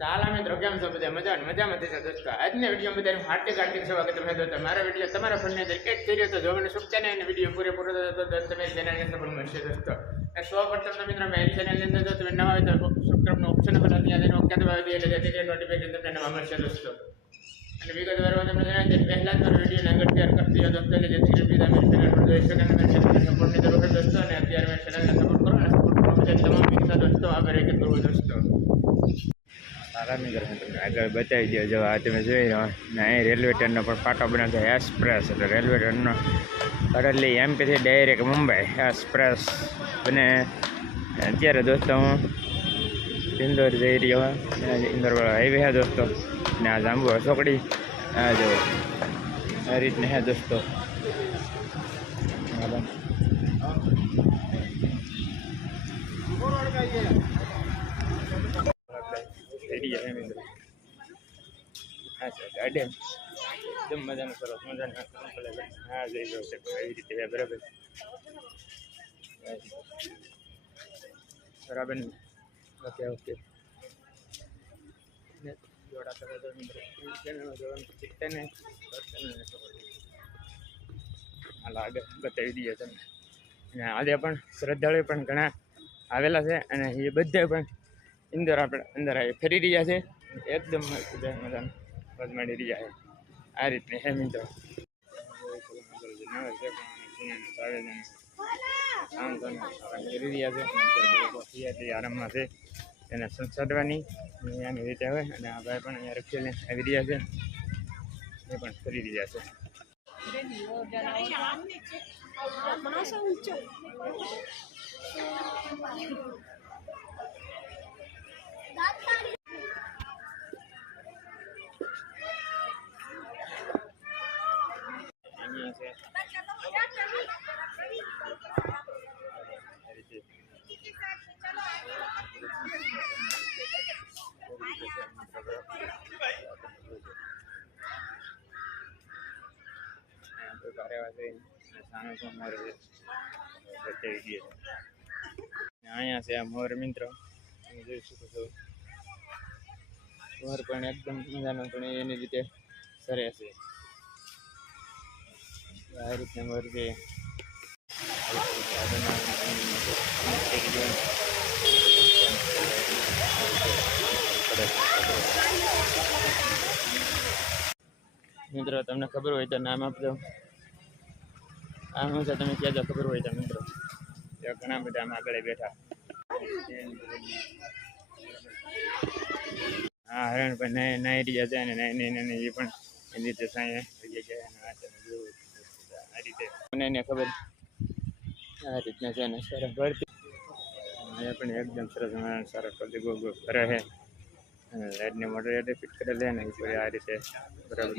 ચાલા મિત્રો કેમ છો બધા મજામાં થશે દોસ્તો આજના વિડીયો બધાનું હાર્દિક સ્વાગત છે દોસ્તો મારા વિડીયો તમારા ફોનની અંદર એક કર્યો તો જોવાનું ચૂકતા નહીં અને વિડીયો પૂરેપૂરો તો તમે ચેનલની અંદર પણ મળશે દોસ્તો સૌ પ્રથમ મિત્રો મેરી ચેનલની અંદર જો તમે નવા હોય તો સબસ્ક્રાઇબનો ઓપ્શન પણ ત્યાં જઈને ઓકે દબાવી દે એટલે જેથી નોટિફિકેશન તમને નવા મળશે દોસ્તો અને વિગતવાર તમને જણાવી દે પહેલા જ વિડીયોને આગળ શેર કરી દો દોસ્તો એટલે જેથી બીજા મેરી ચેનલ પર જોઈ શકે અને મેરી ચેનલને સપોર્ટની જરૂર હોય દોસ્તો અને અત્યારે મેરી ચેનલને સપોર્ટ કરો અને સપોર્ટ કરવા માટે તમામ મિત્રો દોસ્તો આગળ એક કરવો દોસ્તો સારા મિત્રો તમને આગળ બતાવી દો જો આ તમે જોઈ રહ્યો ને અહીં રેલવે ટ્રેનનો પણ પાટો બનાવતો એક્સપ્રેસ એટલે રેલવે ટ્રેનનો કરેલી એમપીથી ડાયરેક્ટ મુંબઈ એક્સપ્રેસ અને અત્યારે દોસ્તો હું ઇન્દોર જઈ રહ્યો ઇન્દોરવાળો હાઈવે હે દોસ્તો ને આ જાંબુ ચોકડી આ જો આ રીતને હે દોસ્તો ગાર્ડન એકદમ મજાનું સરસ મજાનું હા જઈ ગયો છે એવી રીતે બરાબર બરાબર ઓકે ઓકે જોડા કરે તો જોવાનું શીખતા ને આગળ બતાવી દઈએ તમને અને આજે પણ શ્રદ્ધાળુ પણ ઘણા આવેલા છે અને એ બધા પણ ઇન્દોર આપણે અંદર ફરી રહ્યા છે એકદમ મજાનું મળી રહ્યા છે આ રીતની હે મિત્રો કરી રહ્યા છે આરામમાં છે એને સંસાધવાની એની રીતે હોય અને આ ભાઈ પણ અહીંયા રખીને આવી રહ્યા છે એ પણ કરી રહ્યા છે અહીંયા છે આ મોર મિત્રો જોઈ શકો છો મોર પણ એકદમ મજાનો પણ એની રીતે સરે છે આ રીતના મોર છે મિત્રો તમને ખબર હોય તો નામ આપજો આ શું છે તમે કહેજો ખબર હોય તો મિત્રો ઘણા બધા આમ આગળ બેઠા હા હરણ પણ નાઈ રહ્યા છે અને નાઈ એ પણ એની રીતે સાંઈ આ રીતે મને એને ખબર આ રીતના છે ને સરસ ભરતી એ પણ એકદમ સરસ સરસ કરતી ગોળ ગોળ કરે છે લાઇટને મોટર ફિટ કરેલી ને આ રીતે બરાબર